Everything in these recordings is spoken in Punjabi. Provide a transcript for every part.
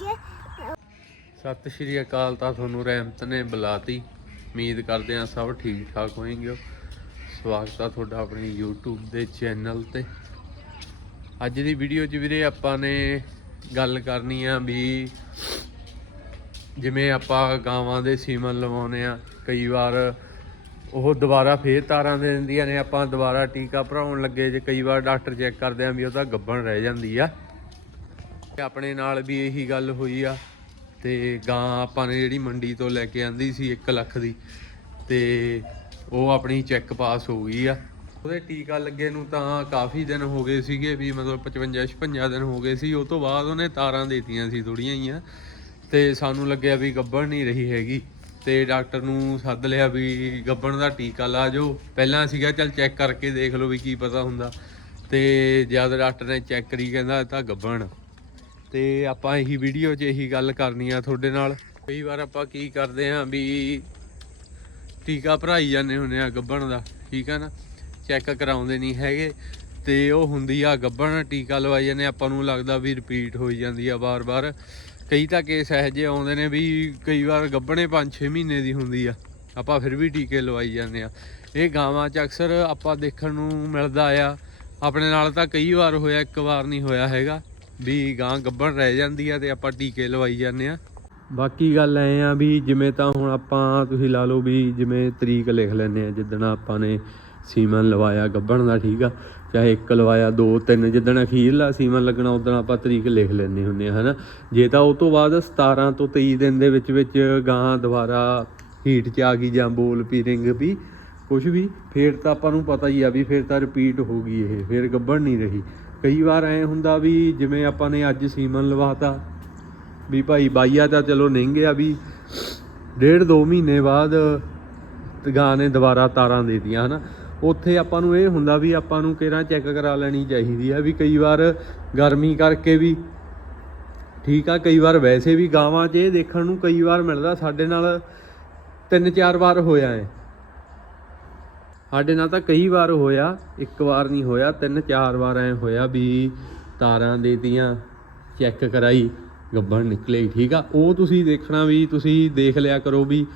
ਜੇ ਸਤਿ ਸ਼੍ਰੀ ਅਕਾਲ, ਤਾਂ ਤੁਹਾਨੂੰ ਰਹਿਮਤ ਨੇ ਬੁਲਾਤੀ। ਉਮੀਦ ਕਰਦੇ ਹਾਂ ਸਭ ਠੀਕ ਠਾਕ ਹੋਣਗੇ ਸਵਾਗਤ ਆ ਤੁਹਾਡਾ ਆਪਣੀ YouTube ਦੇ ਚੈਨਲ ਤੇ। ਅੱਜ ਦੀ ਵੀਡੀਓ 'ਚ ਵੀਰੇ ਆਪਾਂ ਨੇ ਗੱਲ ਕਰਨੀ ਆ ਵੀ ਜਿਵੇਂ ਆਪਾਂ ਗਾਵਾਂ ਦੇ ਸੀਮਨ ਲਵਾਉਨੇ ਆ ਕਈ ਵਾਰ ਉਹ ਦੁਬਾਰਾ ਫੇਰ ਤਾਰਾਂ ਦੇ ਦਿੰਦੀਆਂ ਨੇ, ਆਪਾਂ ਦੁਬਾਰਾ ਟੀਕਾ ਭਰਾਉਣ ਲੱਗੇ ਜੇ ਕਈ ਵਾਰ ਡਾਕਟਰ ਚੈੱਕ ਕਰਦੇ ਆ ਵੀ ਉਹ ਤਾਂ ਗੱਭਣ ਰਹਿ ਜਾਂਦੀ ਆ। ਆਪਣੇ ਨਾਲ ਵੀ ਇਹੀ ਗੱਲ ਹੋਈ ਆ। ਤੇ ਗਾਂ ਆਪਾਂ ਨੇ ਜਿਹੜੀ ਮੰਡੀ ਤੋਂ ਲੈ ਕੇ ਆਂਦੀ ਸੀ 1 ਲੱਖ ਦੀ, ਤੇ ਉਹ ਆਪਣੀ ਚੈੱਕ ਪਾਸ ਹੋ ਗਈ ਆ। ਉਹਦੇ ਟੀਕਾ ਲੱਗੇ ਨੂੰ ਤਾਂ ਕਾਫੀ ਦਿਨ ਹੋ ਗਏ ਸੀਗੇ ਵੀ ਮਤਲਬ 55 56 ਦਿਨ ਹੋ ਗਏ ਸੀ। ਉਹ ਤੋਂ ਬਾਅਦ ਉਹਨੇ ਤਾਰਾਂ ਦੇਤੀਆਂ ਸੀ ਥੋੜੀਆਂ ਜੀਆਂ ਤੇ ਸਾਨੂੰ ਲੱਗਿਆ ਵੀ ਗੱਬਣ ਨਹੀਂ ਰਹੀ ਹੈਗੀ। ਤੇ ਡਾਕਟਰ ਨੂੰ ਸੱਦ ਲਿਆ ਵੀ ਗੱਬਣ ਦਾ ਟੀਕਾ ਲਾ ਜੋ ਪਹਿਲਾਂ ਸੀਗਾ ਚੱਲ ਚੈੱਕ ਕਰਕੇ ਦੇਖ ਲਓ ਵੀ ਕੀ ਪਤਾ ਹੁੰਦਾ। ਤੇ ਜਦ ਡਾਕਟਰ ਨੇ ਚੈੱਕ ਕਰੀ, ਕਹਿੰਦਾ ਤਾਂ ਗੱਬਣ ਤੇ ਆਪਾਂ ਇਹੀ ਵੀਡੀਓ 'ਚ ਇਹੀ ਗੱਲ ਕਰਨੀ ਆ ਤੁਹਾਡੇ ਨਾਲ। ਕਈ ਵਾਰ ਆਪਾਂ ਕੀ ਕਰਦੇ ਆਂ ਵੀ ਟੀਕਾ ਭਰਾਈ ਜਾਂਦੇ ਹੁੰਦੇ ਆ ਗੱਭਣ ਦਾ, ਠੀਕ ਆ ਨਾ? ਚੈੱਕ ਕਰਾਉਂਦੇ ਨਹੀਂ ਹੈਗੇ ਤੇ ਉਹ ਹੁੰਦੀ ਆ ਗੱਭਣ, ਟੀਕਾ ਲਵਾਈ ਜਾਂਦੇ ਆਪਾਂ ਨੂੰ ਲੱਗਦਾ ਵੀ ਰਿਪੀਟ ਹੋਈ ਜਾਂਦੀ ਆ ਬਾਰ-ਬਾਰ ਕਈ ਤਾਂ ਕੇਸ ਇਹੋ ਜਿਹੇ ਆਉਂਦੇ ਨੇ ਵੀ ਕਈ ਵਾਰ ਗੱਭਣੇ 5-6 ਮਹੀਨੇ ਦੀ ਹੁੰਦੀ ਆ, ਆਪਾਂ ਫਿਰ ਵੀ ਟੀਕੇ ਲਵਾਈ ਜਾਂਦੇ ਆ। ਇਹ ਗਾਵਾਂ 'ਚ ਅਕਸਰ ਆਪਾਂ ਦੇਖਣ ਨੂੰ ਮਿਲਦਾ ਆ। ਆਪਣੇ ਨਾਲ ਤਾਂ ਕਈ ਵਾਰ ਹੋਇਆ, ਇੱਕ ਵਾਰ ਨਹੀਂ ਹੋਇਆ ਹੈਗਾ। ਵੀ ਗਾਂ ਗੱਭਣ ਰਹਿ ਜਾਂਦੀ ਆ ਤੇ ਆਪਾਂ ਟੀਕੇ ਲਵਾਈ ਜਾਂਦੇ ਆ। ਬਾਕੀ ਗੱਲ ਐ ਆ ਵੀ ਜਿਵੇਂ ਤਾਂ ਹੁਣ ਆਪਾਂ, ਤੁਸੀਂ ਲਾ ਲਓ ਵੀ ਜਿਵੇਂ ਤਰੀਕ ਲਿਖ ਲੈਂਦੇ ਆ, ਜਿੱਦਣ ਆਪਾਂ ਨੇ ਸੀਮਨ ਲਵਾਇਆ ਗੱਭਣ ਦਾ, ਠੀਕ ਆ? ਚਾਹੇ ਇੱਕ ਲਵਾਇਆ, ਦੋ, ਤਿੰਨ, ਜਿੱਦਣ ਅਖੀਰਲਾ ਸੀਮਨ ਲੱਗਣਾ, ਉਦੋਂ ਆਪਾਂ ਤਰੀਕ ਲਿਖ ਲੈਂਦੇ ਹੁੰਦੇ ਆ, ਹਨਾ? ਜੇ ਤਾਂ ਉਹ ਤੋਂ ਬਾਅਦ 17 ਤੋਂ 23 ਦਿਨ ਦੇ ਵਿੱਚ ਵਿੱਚ ਗਾਂ ਦੁਬਾਰਾ ਹੀਟ 'ਚ ਆ ਗਈ ਜਾਂ ਬੋਲ ਪੀ ਰਿੰਗ ਵੀ ਕੁਝ ਵੀ, ਫੇਰ ਤਾਂ ਆਪਾਂ ਨੂੰ ਪਤਾ ਹੀ ਆ ਵੀ ਫੇਰ ਤਾਂ ਰਿਪੀਟ ਹੋ ਗਈ ਇਹ, ਫੇਰ ਗੱਭਣ ਨਹੀਂ ਰਹੀ। ਕਈ ਵਾਰ ਐ ਹੁੰਦਾ ਵੀ ਜਿਵੇਂ ਆਪਾਂ ਨੇ ਅੱਜ ਸੀਮਨ ਲਵਾਤਾ, ਵੀ ਭਾਈ ਬਾਈਆ ਤਾਂ ਚਲੋ ਨਿੰਗ ਗਿਆ ਵੀ ਡੇਢ ਦੋ ਮਹੀਨੇ ਬਾਅਦ ਤੇ ਗਾਂ ਨੇ ਦੁਬਾਰਾ ਤਾਰਾਂ ਦੇ ਦਿੱਤੀਆਂ, ਹਨਾ। ਉੱਥੇ ਆਪਾਂ ਨੂੰ ਇਹ ਹੁੰਦਾ ਵੀ ਆਪਾਂ ਨੂੰ ਕਿਹੜਾ ਚੈੱਕ ਕਰਾ ਲੈਣੀ ਚਾਹੀਦੀ ਆ ਵੀ ਕਈ ਵਾਰ ਗਰਮੀ ਕਰਕੇ ਵੀ ਠੀਕ ਆ, ਕਈ ਵਾਰ ਵੈਸੇ ਵੀ ਗਾਵਾਂ 'ਚ ਇਹ ਦੇਖਣ ਨੂੰ ਕਈ ਵਾਰ ਮਿਲਦਾ ਸਾਡੇ ਨਾਲ ਤਿੰਨ ਚਾਰ ਵਾਰ ਹੋਇਆ ਹੈ ਸਾਡੇ ਨਾਲ ਤਾਂ ਕਈ ਵਾਰ ਹੋਇਆ, ਇੱਕ ਵਾਰ ਨਹੀਂ ਹੋਇਆ, ਤਿੰਨ ਚਾਰ ਵਾਰ ਐ ਹੋਇਆ ਵੀ ਤਾਰਾਂ ਦੇਤੀਆਂ ਚੈੱਕ ਕਰਾਈ, ਗੱਬਣ ਨਿਕਲੇ, ਠੀਕ ਆ? ਉਹ ਤੁਸੀਂ ਦੇਖਣਾ ਵੀ ਤੁਸੀਂ ਦੇਖ ਲਿਆ ਕਰੋ ਵੀ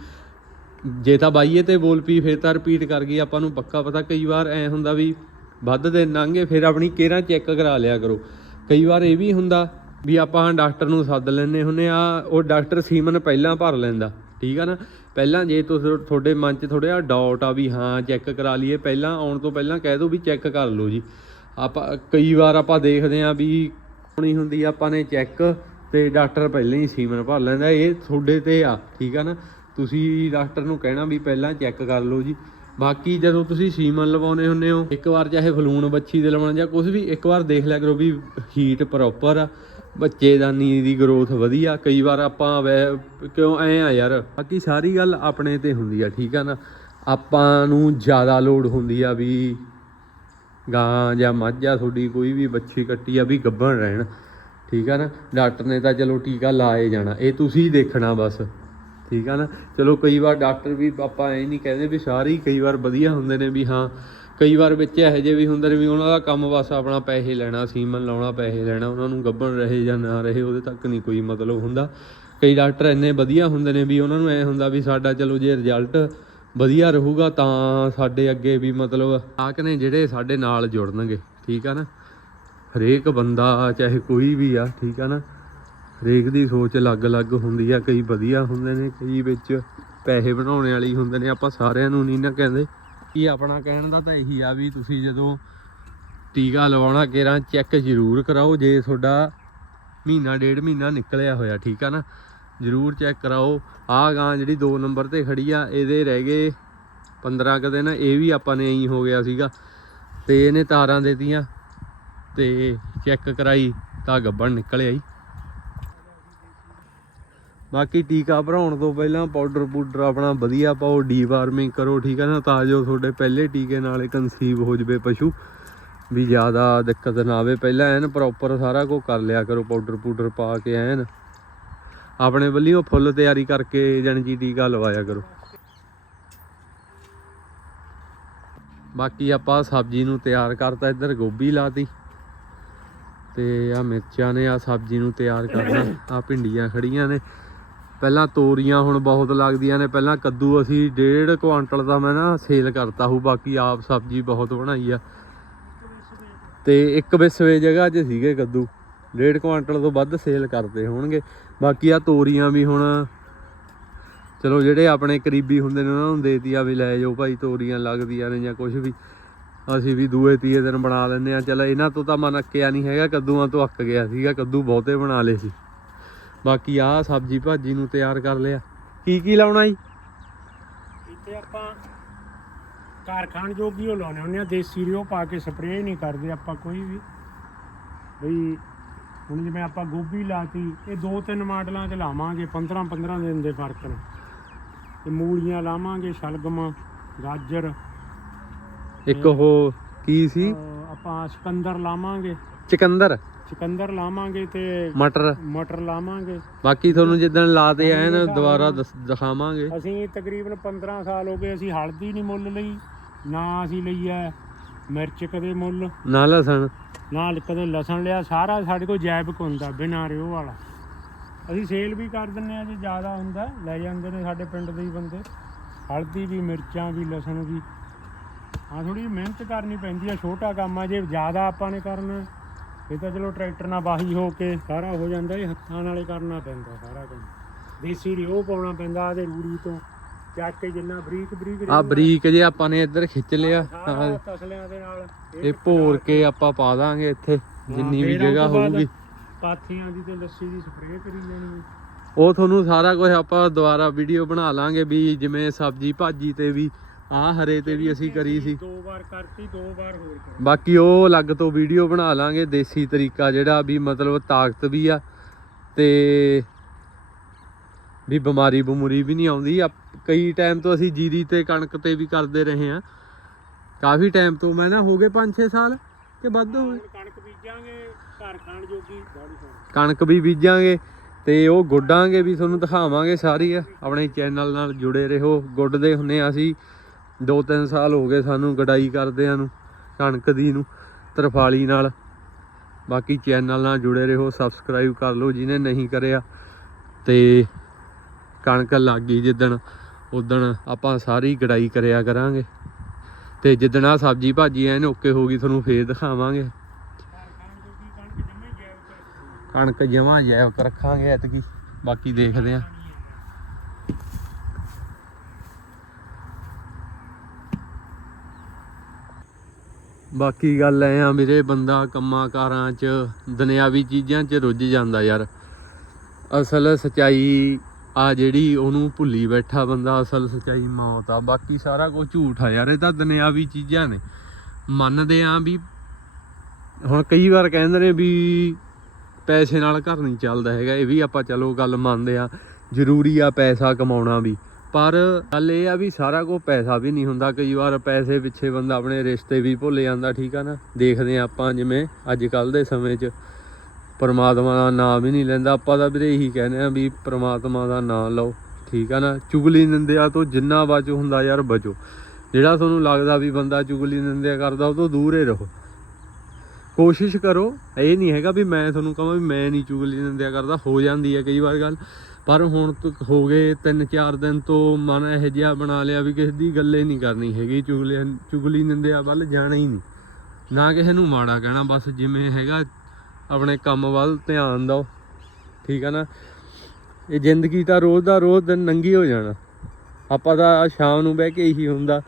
ਜੇ ਤਾਂ ਬਾਈਏ ਤੇ ਬੋਲ ਪਈ, ਫੇਰ ਤਾਂ ਰਿਪੀਟ ਕਰ ਗਈ। ਆਪਾਂ ਨੂੰ ਪੱਕਾ ਪਤਾ ਕਈ ਵਾਰ ਐ ਹੁੰਦਾ ਵੀ ਵੱਧ ਦੇ ਲੰਘੇ ਫਿਰ ਆਪਣੀ ਕੇਰਾਂ ਚੈੱਕ ਕਰਾ ਲਿਆ ਕਰੋ। ਕਈ ਵਾਰ ਇਹ ਵੀ ਹੁੰਦਾ ਵੀ ਆਪਾਂ ਡਾਕਟਰ ਨੂੰ ਸੱਦ ਲੈਨੇ ਹੁੰਨੇ ਆ, ਉਹ ਡਾਕਟਰ ਸੀਮਨ ਪਹਿਲਾਂ ਭਰ ਲੈਂਦਾ, ਠੀਕ ਆ ਨਾ? ਪਹਿਲਾਂ ਜੇ ਤੁਸੀਂ ਤੁਹਾਡੇ ਮਨ 'ਚ ਥੋੜਾ ਜਿਹਾ ਡਾਊਟ ਆ ਵੀ ਹਾਂ ਚੈੱਕ ਕਰਾ ਲਈਏ, ਪਹਿਲਾਂ ਆਉਣ ਤੋਂ ਪਹਿਲਾਂ ਕਹਿ ਦਿਓ ਵੀ ਚੈੱਕ ਕਰ ਲਓ ਜੀ। ਆਪਾਂ ਕਈ ਵਾਰ ਆਪਾਂ ਦੇਖਦੇ ਆ ਵੀ ਹੋਣੀ ਹੁੰਦੀ ਆਪਾਂ ਨੇ ਚੈੱਕ ਤੇ ਡਾਕਟਰ ਪਹਿਲਾਂ ਹੀ ਸੀਮਨ ਭਰ ਲੈਂਦਾ, ਇਹ ਤੁਹਾਡੇ ਤੇ ਆ, ਠੀਕ ਆ ਨਾ? ਤੁਸੀਂ ਡਾਕਟਰ ਨੂੰ ਕਹਿਣਾ ਵੀ ਪਹਿਲਾਂ ਚੈੱਕ ਕਰ ਲਓ ਜੀ। ਬਾਕੀ ਜਦੋਂ ਤੁਸੀਂ ਸੀਮਨ ਲਵਾਉਨੇ ਹੁੰਨੇ ਹੋ, ਇੱਕ ਵਾਰ ਚਾਹੇ ਫਲੂਣ ਬੱਚੀ ਦੇ ਲਵਾਉਣਾ ਜਾਂ ਕੁਝ ਵੀ, ਇੱਕ ਵਾਰ ਦੇਖ ਲਿਆ ਕਰੋ ਵੀ ਹੀਟ ਪ੍ਰੋਪਰ ਆ। ਬੱਚੇਦਾਨੀ ਦੀ ਗਰੋਥ ਵਧੀਆ, ਕਈ ਵਾਰ ਆਪਾਂ ਵੈ- ਕਿਉਂ ਐ ਆ ਯਾਰ? ਬਾਕੀ ਸਾਰੀ ਗੱਲ ਆਪਣੇ ਤੇ ਹੁੰਦੀ ਆ, ਠੀਕ ਆ ਨਾ? ਆਪਾਂ ਨੂੰ ਜ਼ਿਆਦਾ ਲੋਡ ਹੁੰਦੀ ਆ ਵੀ ਗਾਂ ਜਾਂ ਮੱਝ ਆ ਤੁਹਾਡੀ, ਕੋਈ ਵੀ ਬੱਚੀ ਕੱਟੀ ਆ ਵੀ ਗੱਭਣ ਰਹਿਣ, ਠੀਕ ਆ ਨਾ? ਡਾਕਟਰ ਨੇ ਤਾਂ ਚਲੋ ਟੀਕਾ ਲਾਏ ਜਾਣਾ, ਇਹ ਤੁਸੀਂ ਦੇਖਣਾ ਬਸ। ਠੀਕ ਆ ਨਾ? ਚਲੋ ਕਈ ਵਾਰ ਡਾਕਟਰ ਵੀ ਆਪਾਂ ਐ ਨਹੀਂ ਕਹਿੰਦੇ ਵੀ ਸਾਰੇ ਹੀ ਕਈ ਵਾਰ ਵਧੀਆ ਹੁੰਦੇ ਨੇ ਵੀ ਹਾਂ, ਕਈ ਵਾਰ ਵਿੱਚ ਇਹੋ ਜਿਹੇ ਵੀ ਹੁੰਦੇ ਨੇ ਵੀ ਉਹਨਾਂ ਦਾ ਕੰਮ ਬਸ ਆਪਣਾ ਪੈਸੇ ਲੈਣਾ, ਸੀਮਨ ਲਾਉਣਾ, ਪੈਸੇ ਲੈਣਾ, ਉਹਨਾਂ ਨੂੰ ਗੱਭਣ ਰਹੇ ਜਾਂ ਨਾ ਰਹੇ, ਉਹਦੇ ਤੱਕ ਨਹੀਂ ਕੋਈ ਮਤਲਬ ਹੁੰਦਾ। ਕਈ ਡਾਕਟਰ ਇੰਨੇ ਵਧੀਆ ਹੁੰਦੇ ਨੇ ਵੀ ਉਹਨਾਂ ਨੂੰ ਐ ਹੁੰਦਾ ਵੀ ਸਾਡਾ ਚਲੋ ਜੇ ਰਿਜ਼ਲਟ ਵਧੀਆ ਰਹੂਗਾ ਤਾਂ ਸਾਡੇ ਅੱਗੇ ਵੀ ਮਤਲਬ ਆਕ ਨੇ ਜਿਹੜੇ ਸਾਡੇ ਨਾਲ ਜੁੜਨਗੇ, ਠੀਕ ਆ ਨਾ? ਹਰੇਕ ਬੰਦਾ ਚਾਹੇ ਕੋਈ ਵੀ ਆ, ਠੀਕ ਆ ਨਾ? ਹਰੇਕ ਦੀ ਸੋਚ ਅਲੱਗ-ਅਲੱਗ ਹੁੰਦੀ ਆ, ਕਈ ਵਧੀਆ ਹੁੰਦੇ ਨੇ, ਕਈ ਵਿੱਚ ਪੈਸੇ ਬਣਾਉਣ ਵਾਲੀ ਹੁੰਦੇ ਨੇ, ਆਪਾਂ ਸਾਰਿਆਂ ਨੂੰ ਨਹੀਂ ਨਾ ਕਹਿੰਦੇ। ਕਿ ਆਪਣਾ ਕਹਿਣ ਦਾ ਤਾਂ ਇਹੀ ਆ ਵੀ ਤੁਸੀਂ ਜਦੋਂ ਟੀਕਾ ਲਵਾਉਣਾ, ਕੇਰਾਂ ਚੈੱਕ ਜ਼ਰੂਰ ਕਰਾਓ, ਜੇ ਤੁਹਾਡਾ ਮਹੀਨਾ, ਡੇਢ ਮਹੀਨਾ ਨਿਕਲਿਆ ਹੋਇਆ, ਠੀਕ ਆ ਨਾ? ਜ਼ਰੂਰ ਚੈੱਕ ਕਰਾਓ। ਆਹ ਗਾਂ ਜਿਹੜੀ 2 ਨੰਬਰ ਤੇ ਖੜੀ ਆ, ਇਹਦੇ ਰਹਿ ਗਏ 15 ਕੁ ਦਿਨ, ਇਹ ਵੀ ਆਪਾਂ ਨੇ ਐਂ ਹੋ ਗਿਆ ਸੀਗਾ। ਤੇ ਇਹਨੇ ਤਾਰਾਂ ਦੇਤੀਆਂ, ਤੇ ਚੈੱਕ ਕਰਾਈ, ਤਾਂ ਗੱਬਣ ਨਿਕਲਿਆ ਹੀ ਬਾਕੀ ਟੀਕਾ ਭਰਾਉਣ ਤੋਂ ਪਹਿਲਾਂ ਪਾਊਡਰ ਪੂਡਰ ਆਪਣਾ ਵਧੀਆ ਪਾਓ ਡੀਵਾਰਮਿੰਗ ਕਰੋ, ਠੀਕ ਹੈ ਨਾ? ਤਾਂ ਜੋ ਤੁਹਾਡੇ ਪਹਿਲੇ ਟੀਕੇ ਨਾਲੇ ਕਨਸੀਵ ਹੋ ਜਵੇ ਪਸ਼ੂ। ਵੀ ਜ਼ਿਆਦਾ ਦਿੱਕਤ ਨਾ ਆਵੇ। ਪਹਿਲਾਂ ਐਨ ਪ੍ਰੋਪਰ ਸਾਰਾ ਕੁਝ ਕਰ ਲਿਆ ਕਰੋ ਪਾਊਡਰ ਪੂਡਰ ਪਾ ਕੇ ਐਨ। ਆਪਣੇ ਵੱਲੋਂ ਫੁੱਲ ਤਿਆਰੀ ਕਰਕੇ ਜਾਣੀ ਜੀ ਟੀਕਾ ਲਵਾਇਆ ਕਰੋ। ਬਾਕੀ ਆਪਾਂ ਸਬਜ਼ੀ ਨੂੰ ਤਿਆਰ ਕਰਤਾ, ਇੱਧਰ ਗੋਭੀ ਲਾਤੀ। ਤੇ ਆ ਮਿਰਚਾਂ ਨੇ ਆ ਸਬਜ਼ੀ ਨੂੰ ਤਿਆਰ ਕਰਨਾ। ਆ ਭਿੰਡੀਆਂ ਖੜੀਆਂ ਨੇ। ਪਹਿਲਾਂ ਤੋਰੀਆਂ ਹੁਣ ਬਹੁਤ ਲੱਗਦੀਆਂ ਨੇ, ਪਹਿਲਾਂ ਕੱਦੂ ਅਸੀਂ ਡੇਢ ਕੁਆਂਟਲ ਦਾ ਮੈਂ ਨਾ ਸੇਲ ਕਰਤਾ ਹੂ, ਬਾਕੀ ਆਪ ਸਬਜ਼ੀ ਬਹੁਤ ਬਣਾਈ ਆ। ਤੇ ਇੱਕ ਵਿਸਵੇ ਜਗ੍ਹਾ 'ਚ ਸੀਗੇ ਕੱਦੂ, ਡੇਢ ਕੁਆਂਟਲ ਤੋਂ ਵੱਧ ਸੇਲ ਕਰਦੇ ਹੋਣਗੇ। ਬਾਕੀ ਆ ਤੋਰੀਆਂ ਵੀ ਹੁਣ, ਚਲੋ ਜਿਹੜੇ ਆਪਣੇ ਕਰੀਬੀ ਹੁੰਦੇ ਨੇ ਉਹਨਾਂ ਨੂੰ ਦੇਤੀ ਆ ਵੀ ਲੈ ਜਾਓ ਭਾਈ, ਤੋਰੀਆਂ ਲੱਗਦੀਆਂ ਨੇ ਜਾਂ ਕੁਝ ਵੀ। ਅਸੀਂ ਵੀ ਦੂਏ ਤੀਏ ਦਿਨ ਬਣਾ ਲੈਂਦੇ ਆ। ਚਲ ਇਹਨਾਂ ਤੋਂ ਤਾਂ ਮਨ ਅੱਕਿਆ ਨਹੀਂ ਹੈਗਾ, ਕੱਦੂਆਂ ਤੋਂ ਅੱਕ ਗਿਆ ਸੀਗਾ, ਕੱਦੂ ਬਹੁਤੇ ਬਣਾ ਲਏ ਸੀ। ਬਾਕੀ ਆਹ ਸਬਜੀ ਭਾਜੀ ਨੂੰ ਤਿਆਰ ਕਰ ਲਿਆ। ਕੀ ਕੀ ਲਾਉਣਾ ਜੀ? ਇੱਥੇ ਆਪਾਂ ਕਾਰਖਾਨ ਜੋਗੀ ਉਹ ਲਾਉਣੇ ਹੁੰਦੇ ਆ ਦੇਸੀ ਰਿਓ ਪਾ ਕੇ ਸਪਰੇਅ ਨਹੀਂ ਕਰਦੇ ਆਪਾਂ ਕੋਈ ਵੀ। ਬਈ ਹੁਣ ਜਿਵੇਂ ਆਪਾਂ ਗੋਭੀ ਲਾਤੀ ਇਹ ਦੋ ਤਿੰਨ ਮਾਡਲਾਂ 'ਚ ਲਾਵਾਂਗੇ 15 15 ਦਿਨ ਦੇ ਫ਼ਰਕ ਨਾਲ ਤੇ ਮੂਲੀਆਂ ਲਾਵਾਂਗੇ ਸ਼ਲਗਮਾਂ ਗਾਜਰ। ਇੱਕ ਉਹ ਕੀ ਸੀ? ਆਪਾਂ ਚਕੰਦਰ ਲਾਵਾਂਗੇ। ਚਕੰਦਰ? ਚਕੰਦਰ ਲਾਵਾਂਗੇ ਤੇ ਮਟਰ। ਮਟਰ ਲਾਵਾਂਗੇ। ਬਾਕੀ ਤੁਹਾਨੂੰ ਜਿੱਦਣ ਲਾਤੇ ਐਨ ਦੁਬਾਰਾ ਦੱਸ- ਦਿਖਾਵਾਂਗੇ। ਅਸੀਂ ਤਕਰੀਬਨ 15 ਸਾਲ ਹੋ ਗਏ ਅਸੀਂ ਹਲਦੀ ਨਹੀਂ ਮੁੱਲ ਲਈ ਨਾ ਅਸੀਂ ਲਈ ਹੈ ਮਿਰਚ ਕਦੇ ਮੁੱਲ। ਨਾ ਲਸਣ। ਨਾਲ ਕਦੇ ਲਸਣ ਲਿਆ ਸਾਰਾ ਸਾਡੇ ਕੋਲ ਜੈਵਿਕ ਹੁੰਦਾ ਬਿਨਾਂ ਰਿਓ ਵਾਲਾ। ਅਸੀਂ ਸੇਲ ਵੀ ਕਰ ਦਿੰਨੇ ਆ ਜੇ ਜ਼ਿਆਦਾ ਹੁੰਦਾ ਲੈ ਜਾਂਦੇ ਨੇ ਸਾਡੇ ਪਿੰਡ ਦੇ ਹੀ ਬੰਦੇ। ਹਲਦੀ ਵੀ ਮਿਰਚਾਂ ਵੀ ਲਸਣ ਵੀ। ਹਾਂ ਥੋੜੀ ਮਿਹਨਤ ਕਰਨੀ ਪੈਂਦੀ ਆ ਛੋਟਾ ਕੰਮ ਆ ਜੇ ਜ਼ਿਆਦਾ ਆਪਾਂ ਨੇ ਕਰਨਾ ਇਹ ਤਾਂ ਚਲੋ ਟਰੈਕਟਰ ਨਾਲ ਬਾਹੀ ਹੋ ਕੇ ਸਾਰਾ ਹੋ ਜਾਂਦਾ ਇਹ ਹੱਥਾਂ ਨਾਲੇ ਕਰਨਾ ਪੈਂਦਾ ਸਾਰਾ ਕੰਮ। ਦੇਸੀ ਰਿਓ ਪਾਉਣਾ ਪੈਂਦਾ ਤੇ ਰੂੜੀ ਤੋਂ। ਚੱਕ ਕੇ ਜਿੰਨਾ ਬਰੀਕ ਬਰੀਕ ਆ। ਬਰੀਕ ਜੇ ਆਪਾਂ ਨੇ ਇੱਧਰ ਖਿੱਚ ਲਿਆ ਤਸਲਿਆਂ ਦੇ ਨਾਲ। ਇਹ ਭੋਰ ਕੇ ਆਪਾਂ ਪਾ ਦਾਂਗੇ ਇੱਥੇ ਜਿੰਨੀ ਵੀ ਜਗ੍ਹਾ ਹੋਊਗੀ। ਪਾਥੀਆਂ ਦੀ ਤੇ ਲੱਸੀ ਦੀ ਸਪਰੇਅ ਕਰੀ ਹੈ। ਉਹ ਤੁਹਾਨੂੰ ਸਾਰਾ ਕੁਝ ਆਪਾਂ ਦੁਬਾਰਾ ਵੀਡੀਓ ਬਣਾ ਲਾਂਗੇ ਵੀ ਜਿਵੇਂ ਸਬਜੀ ਭਾਜੀ ਤੇ ਵੀ ਆਹ ਹਰੇ ਤੇ ਵੀ ਅਸੀਂ ਕਰੀ ਸੀ। ਦੋ ਵਾਰ ਕਰਤੀ ਦੋ ਵਾਰ ਹੋਰ ਕਰ। ਬਾਕੀ ਉਹ ਅਲੱਗ ਤੋਂ ਵੀਡੀਓ ਬਣਾ ਲਾਂਗੇ ਦੇਸੀ ਤਰੀਕਾ ਜਿਹੜਾ ਵੀ ਮਤਲਬ ਤਾਕਤ ਵੀ ਆ ਤੇ ਵੀ ਬਿਮਾਰੀ ਬਮੂਰੀ ਵੀ ਨਹੀਂ ਆਉਂਦੀ। ਆ ਕਈ ਟਾਈਮ ਤੋਂ ਅਸੀਂ ਜੀਰੀ ਤੇ ਕਣਕ ਤੇ ਵੀ ਕਰਦੇ ਰਹੇ ਆ ਕਾਫੀ ਟਾਈਮ ਤੋਂ ਮੈਂ ਨਾ ਹੋ ਗਏ 5-6 ਸਾਲ ਕਿ ਵੱਧ ਹੋ ਗਏ। ਹੁਣ ਕਣਕ ਬੀਜਾਂਗੇ ਘਰ ਖਾਣ ਜੋਗੀ ਦਾੜੀ ਖਾਣ। ਕਣਕ ਵੀ ਬੀਜਾਂਗੇ ਤੇ ਉਹ ਗੁੱਡਾਂਗੇ ਵੀ ਤੁਹਾਨੂੰ ਦਿਖਾਵਾਂਗੇ ਸਾਰੀ। ਆ ਆਪਣੇ ਚੈਨਲ ਨਾਲ ਜੁੜੇ ਰਹੋ। ਗੁੱਡਦੇ ਹੁੰਨੇ ਆ ਅਸੀਂ। 2-3 ਸਾਲ ਹੋ ਗਏ ਸਾਨੂੰ ਗਡਾਈ ਕਰਦਿਆਂ ਨੂੰ, ਕਣਕ ਦੀ ਨੂੰ, ਤਰਫਾਲੀ ਨਾਲ। ਬਾਕੀ ਚੈਨਲ ਨਾਲ ਜੁੜੇ ਰਹੋ, ਸਬਸਕ੍ਰਾਈਬ ਕਰ ਲਓ ਜਿਹਨੇ ਨਹੀਂ ਕਰਿਆ ਤੇ ਕਣਕ ਲੱਗ ਗਈ ਜਿੱਦਣ, ਉਦਣ ਆਪਾਂ ਸਾਰੀ ਗਡਾਈ ਕਰਿਆ ਕਰਾਂਗੇ। ਤੇ ਜਿੱਦਣ ਆ ਸਬਜੀ ਭਾਜੀ ਐਨ ਓਕੇ ਹੋ ਗਈ, ਤੁਹਾਨੂੰ ਫੇਰ ਦਿਖਾਵਾਂਗੇ। ਕਣਕ ਜੰਮੇ ਜੈਵ ਕਣਕ ਜਮਾਂ ਜੈਵ ਰੱਖਾਂਗੇ ਐਤਕੀ, ਬਾਕੀ ਦੇਖਦੇ ਆਂ। ਬਾਕੀ ਗੱਲ ਐ ਆ ਵੀਰੇ, ਬੰਦਾ ਕੰਮਾਂ ਕਾਰਾਂ 'ਚ, ਦੁਨਿਆਵੀ ਚੀਜ਼ਾਂ 'ਚ ਰੁੱਝ ਜਾਂਦਾ ਯਾਰ। ਅਸਲ ਸਚਾਈ ਆ ਜਿਹੜੀ, ਉਹਨੂੰ ਭੁੱਲੀ ਬੈਠਾ ਬੰਦਾ, ਅਸਲ ਸਚਾਈ ਮੌਤ ਆ। ਬਾਕੀ ਸਾਰਾ ਕੁਝ ਝੂਠ ਆ ਯਾਰ, ਇਹ ਤਾਂ ਦੁਨਿਆਵੀ ਚੀਜ਼ਾਂ ਨੇ। ਮੰਨਦੇ ਆ ਵੀ, ਹੁਣ ਕਈ ਵਾਰ ਕਹਿੰਦੇ ਨੇ ਵੀ ਪੈਸੇ ਨਾਲ ਘਰ ਨਹੀਂ ਚੱਲਦਾ ਹੈਗਾ, ਇਹ ਵੀ ਆਪਾਂ ਚਲੋ ਗੱਲ ਮੰਨਦੇ ਆ। ਜ਼ਰੂਰੀ ਆ ਪੈਸਾ ਕਮਾਉਣਾ ਵੀ। ਪਰ ਗੱਲ ਇਹ ਆ ਵੀ ਸਾਰਾ ਕੁਝ ਪੈਸਾ ਵੀ ਨਹੀਂ ਹੁੰਦਾ। ਕਈ ਵਾਰ ਪੈਸੇ ਪਿੱਛੇ ਬੰਦਾ ਆਪਣੇ ਰਿਸ਼ਤੇ ਵੀ ਭੁੱਲ ਜਾਂਦਾ, ਠੀਕ ਆ ਨਾ? ਦੇਖਦੇ ਆ ਆਪਾਂ ਜਿਵੇਂ ਅੱਜ ਕੱਲ ਦੇ ਸਮੇਂ 'ਚ ਪਰਮਾਤਮਾ ਦਾ ਨਾਮ ਵੀ ਨਹੀਂ ਲੈਂਦਾ। ਆਪਾਂ ਤਾਂ ਵੀਰੇ ਇਹੀ ਕਹਿੰਦੇ ਆ ਵੀ ਪਰਮਾਤਮਾ ਦਾ ਨਾਮ ਲਓ, ਠੀਕ ਆ ਨਾ? ਚੁਗਲੀ ਨਿੰਦਿਆ ਤੋਂ ਜਿੰਨਾ ਬਚ ਹੁੰਦਾ ਯਾਰ ਬਚੋ। ਜਿਹੜਾ ਤੁਹਾਨੂੰ ਲੱਗਦਾ ਵੀ ਬੰਦਾ ਚੁਗਲੀ ਨਿੰਦਿਆ ਕਰਦਾ, ਉਹ ਤੋਂ ਦੂਰ ਹੀ ਰਹੋ। ਕੋਸ਼ਿਸ਼ ਕਰੋ, ਇਹ ਨਹੀਂ ਹੈਗਾ ਵੀ ਮੈਂ ਤੁਹਾਨੂੰ ਕਹਾਂ ਵੀ ਮੈਂ ਨਹੀਂ ਚੁਗਲੀ ਨਿੰਦਿਆ ਕਰਦਾ, ਹੋ ਜਾਂਦੀ ਹੈ ਕਈ ਵਾਰ ਗੱਲ। ਪਰ ਹੁਣ ਤੱਕ ਹੋ ਗਏ 3-4 ਦਿਨ ਤੋਂ ਮਨ ਇਹ ਜਿਹਾ ਬਣਾ ਲਿਆ ਵੀ ਕਿਸੇ ਦੀ ਗੱਲੇ ਨਹੀਂ ਕਰਨੀ ਹੈਗੀ, ਚੁਗਲੀ ਚੁਗਲੀ ਨਿੰਦਿਆ ਵੱਲ ਜਾਣਾ ਹੀ ਨਹੀਂ। ਨਾ ਕਿਸੇ ਨੂੰ ਮਾੜਾ ਕਹਿਣਾ, ਬਸ ਜਿਵੇਂ ਹੈਗਾ ਆਪਣੇ ਕੰਮ ਵੱਲ ਧਿਆਨ ਦਿਓ, ਠੀਕ ਆ ਨਾ? ਇਹ ਜ਼ਿੰਦਗੀ ਤਾਂ ਰੋਜ਼ ਦਾ ਰੋਜ਼ ਦਿਨ ਨੰਗੀ ਹੋ ਜਾਣਾ। ਆਪਾਂ ਤਾਂ ਸ਼ਾਮ ਨੂੰ ਬਹਿ ਕੇ ਇਹੀ ਹੁੰਦਾ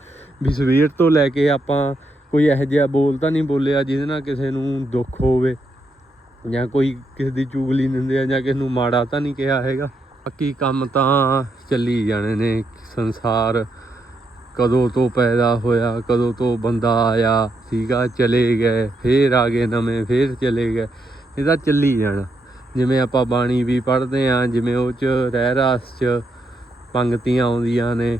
ਵੀ ਸਵੇਰ ਤੋਂ ਲੈ ਕੇ ਆਪਾਂ ਕੋਈ ਇਹੋ ਜਿਹਾ ਬੋਲ ਤਾਂ ਨਹੀਂ ਬੋਲਿਆ ਜਿਹਦੇ ਨਾਲ ਕਿਸੇ ਨੂੰ ਦੁੱਖ ਹੋਵੇ ਜਾਂ ਕੋਈ ਕਿਸੇ ਦੀ ਚੁਗਲੀ ਦਿੰਦੇ ਆ ਜਾਂ ਕਿਸੇ ਨੂੰ ਮਾੜਾ ਤਾਂ ਨਹੀਂ ਕਿਹਾ ਹੈਗਾ। ਬਾਕੀ ਕੰਮ ਤਾਂ ਚੱਲੀ ਜਾਣੇ ਨੇ। ਸੰਸਾਰ ਕਦੋਂ ਤੋਂ ਪੈਦਾ ਹੋਇਆ, ਕਦੋਂ ਤੋਂ ਬੰਦਾ ਆਇਆ, ਸੀਗਾ, ਚਲੇ ਗਏ, ਫੇਰ ਆ ਗਏ ਨਵੇਂ, ਫੇਰ ਚਲੇ ਗਏ। ਇਹ ਤਾਂ ਚੱਲੀ ਜਾਣਾ। ਜਿਵੇਂ ਆਪਾਂ ਬਾਣੀ ਵੀ ਪੜ੍ਹਦੇ ਆਂ ਜਿਵੇਂ ਉਹ ਚ ਰਹਿ ਰਾਸ ਚ ਪੰਗਤੀਆਂ ਆਉਂਦੀਆਂ ਨੇ।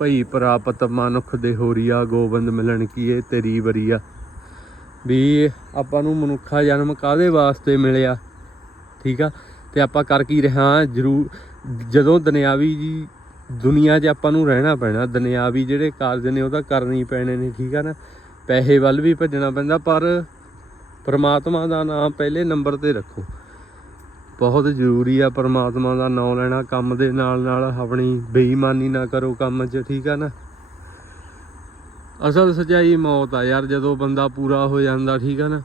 ਭਈ ਪ੍ਰਾਪਤ ਮਨੁੱਖ ਦੇ ਹੋਰੀਆ, ਗੋਬਿੰਦ ਮਿਲਣ ਕੀਏ ਤੇਰੀ ਵਰੀਆ। ਵੀ ਆਪਾਂ ਨੂੰ ਮਨੁੱਖਾ ਜਨਮ ਕਾਦੇ ਵਾਸਤੇ ਮਿਲਿਆ? ਠੀਕ ਆ? ਤੇ ਆਪਾਂ ਕਰ ਕੀ ਰਹਾ ਜਰੂਰ ਜਦੋਂ ਦੁਨਿਆਵੀ ਜੀ, ਦੁਨੀਆ 'ਚ ਆਪਾਂ ਨੂੰ ਰਹਿਣਾ ਪੈਣਾ, ਦੁਨਿਆਵੀ ਜਿਹੜੇ ਕਾਰਜ ਨੇ ਉਹ ਤਾਂ ਕਰਨੇ ਹੀ ਪੈਣੇ ਨੇ, ਠੀਕ ਆ ਨਾ? ਪੈਸੇ ਵੱਲ ਵੀ ਭੱਜਣਾ ਪੈਂਦਾ, ਪਰ ਪਰਮਾਤਮਾ ਦਾ ਨਾਮ ਪਹਿਲੇ ਨੰਬਰ ਤੇ ਰੱਖੋ। ਬਹੁਤ ਜ਼ਰੂਰੀ ਆ ਪਰਮਾਤਮਾ ਦਾ ਨਾਮ ਲੈਣਾ, ਕੰਮ ਦੇ ਨਾਲ ਨਾਲ ਆਪਣੀ ਬੇਈਮਾਨੀ ਨਾ ਕਰੋ ਕੰਮ 'ਚ, ਠੀਕ ਆ ਨਾ? ਅਸਲ ਸਚਾਈ ਮੌਤ ਆ ਯਾਰ, ਜਦੋਂ ਬੰਦਾ ਪੂਰਾ ਹੋ ਜਾਂਦਾ, ਠੀਕ ਆ ਨਾ?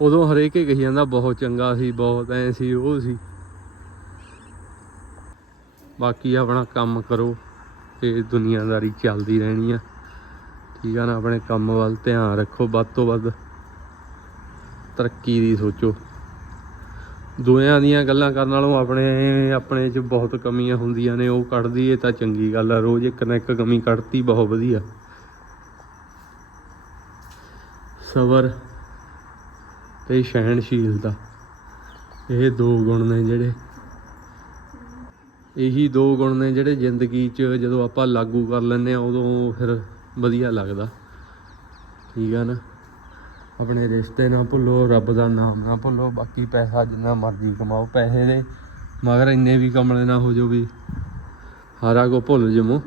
ਉਦੋਂ ਹਰੇਕ ਹੀ ਕਹੀ ਜਾਂਦਾ, ਬਹੁਤ ਚੰਗਾ ਸੀ, ਬਹੁਤ ਐ ਸੀ, ਉਹ ਸੀ। ਬਾਕੀ ਆਪਣਾ ਕੰਮ ਕਰੋ, ਤੇ ਦੁਨੀਆਦਾਰੀ ਚੱਲਦੀ ਰਹਿਣੀ ਆ। ਠੀਕ ਆ ਨਾ, ਆਪਣੇ ਕੰਮ ਵੱਲ ਧਿਆਨ ਰੱਖੋ, ਵੱਧ ਤੋਂ ਵੱਧ ਤਰੱਕੀ ਦੀ ਸੋਚੋ। ਦੋਆਂ ਦੀਆਂ ਗੱਲਾਂ ਕਰਨ ਨਾਲੋਂ ਆਪਣੇ ਆਪਣੇ 'ਚ ਬਹੁਤ ਕਮੀਆਂ ਹੁੰਦੀਆਂ ਨੇ, ਉਹ ਕੱਢ ਦਈਏ ਤਾਂ ਚੰਗੀ ਗੱਲ ਆ, ਰੋਜ਼ ਇੱਕ ਨਾ ਇੱਕ ਕਮੀ ਕੱਢਤੀ ਬਹੁਤ ਵਧੀਆ। ਸਬਰ ਤੇ। ਸਹਿਣਸ਼ੀਲਤਾ ਇਹ ਦੋ ਗੁਣ ਨੇ ਜਿਹੜੇ। ਇਹੀ ਦੋ ਗੁਣ ਨੇ ਜਿਹੜੇ ਜ਼ਿੰਦਗੀ 'ਚ ਜਦੋਂ ਆਪਾਂ ਲਾਗੂ ਕਰ ਲੈਂਦੇ ਆ ਉਦੋਂ ਫਿਰ ਵਧੀਆ ਲੱਗਦਾ। ਠੀਕ ਆ ਨਾ? ਆਪਣੇ ਰਿਸ਼ਤੇ ਨਾ ਭੁੱਲੋ, ਰੱਬ ਦਾ ਨਾਮ ਨਾ ਭੁੱਲੋ, ਬਾਕੀ ਪੈਸਾ ਜਿੰਨਾ ਮਰਜ਼ੀ ਕਮਾਓ, ਪੈਸੇ ਦੇ ਮਗਰ ਇੰਨੇ ਵੀ ਕਮਲੇ ਨਾ ਹੋ ਜਾਓ ਵੀ ਹਾਰਾ ਕੋ ਭੁੱਲ ਜਮੋ।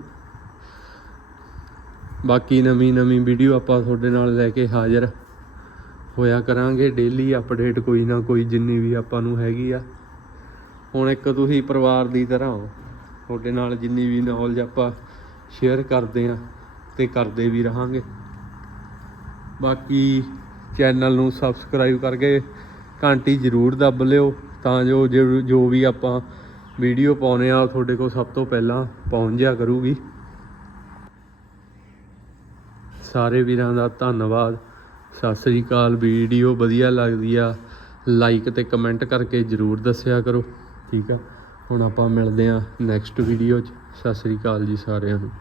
ਬਾਕੀ ਨਵੀਂ ਨਵੀਂ ਵੀਡੀਓ ਆਪਾਂ ਤੁਹਾਡੇ ਨਾਲ ਲੈ ਕੇ ਹਾਜ਼ਰ। ਹੋਇਆ ਕਰਾਂਗੇ ਡੇਲੀ ਅਪਡੇਟ ਕੋਈ ਨਾ ਕੋਈ ਜਿੰਨੀ ਵੀ ਆਪਾਂ ਨੂੰ ਹੈਗੀ ਆ। ਹੁਣ ਇੱਕ ਤੁਸੀਂ ਪਰਿਵਾਰ ਦੀ ਤਰ੍ਹਾਂ ਹੋ। ਤੁਹਾਡੇ ਨਾਲ ਜਿੰਨੀ ਵੀ ਨੌਲੇਜ ਆਪਾਂ ਸ਼ੇਅਰ ਕਰਦੇ ਆ ਤੇ ਕਰਦੇ ਵੀ ਰਹਾਂਗੇ। ਬਾਕੀ ਚੈਨਲ ਨੂੰ ਸਬਸਕ੍ਰਾਈਬ ਕਰਕੇ ਘੰਟੀ ਜ਼ਰੂਰ ਦੱਬ ਲਿਓ ਤਾਂ ਜੋ ਜੋ ਵੀ ਆਪਾਂ ਵੀਡੀਓ ਪਾਉਨੇ ਆ, ਉਹ ਤੁਹਾਡੇ ਕੋਲ ਸਭ ਤੋਂ ਪਹਿਲਾਂ ਪਹੁੰਚ ਜਾ ਕਰੂਗੀ। ਸਾਰੇ ਵੀਰਾਂ ਦਾ ਧੰਨਵਾਦ। ਸਤਿ ਸ੍ਰੀ ਅਕਾਲ ਵੀਡੀਓ ਵਧੀਆ ਲੱਗਦੀ ਆ ਲਾਈਕ ਤੇ ਕਮੈਂਟ ਕਰਕੇ ਜਰੂਰ ਦੱਸਿਆ ਕਰੋ, ਠੀਕ ਆ? ਹੁਣ ਆਪਾਂ ਮਿਲਦੇ ਆ ਨੈਕਸਟ ਵੀਡੀਓ 'ਚ, ਸਤਿ ਸ੍ਰੀ ਅਕਾਲ ਜੀ ਸਾਰਿਆਂ ਨੂੰ।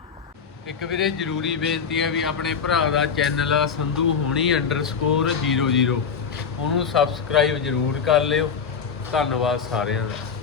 ਇੱਕ ਵੀਰੇ ਜ਼ਰੂਰੀ ਬੇਨਤੀ ਹੈ ਵੀ ਆਪਣੇ ਭਰਾ ਦਾ ਚੈਨਲ ਆ, ਸੰਧੂ ਹੋਣੀ ਅੰਡਰਸਕੋਰ 00 ਉਹਨੂੰ ਸਬਸਕ੍ਰਾਈਬ ਜਰੂਰ ਕਰ ਲਿਓ। ਧੰਨਵਾਦ ਸਾਰਿਆਂ ਦਾ।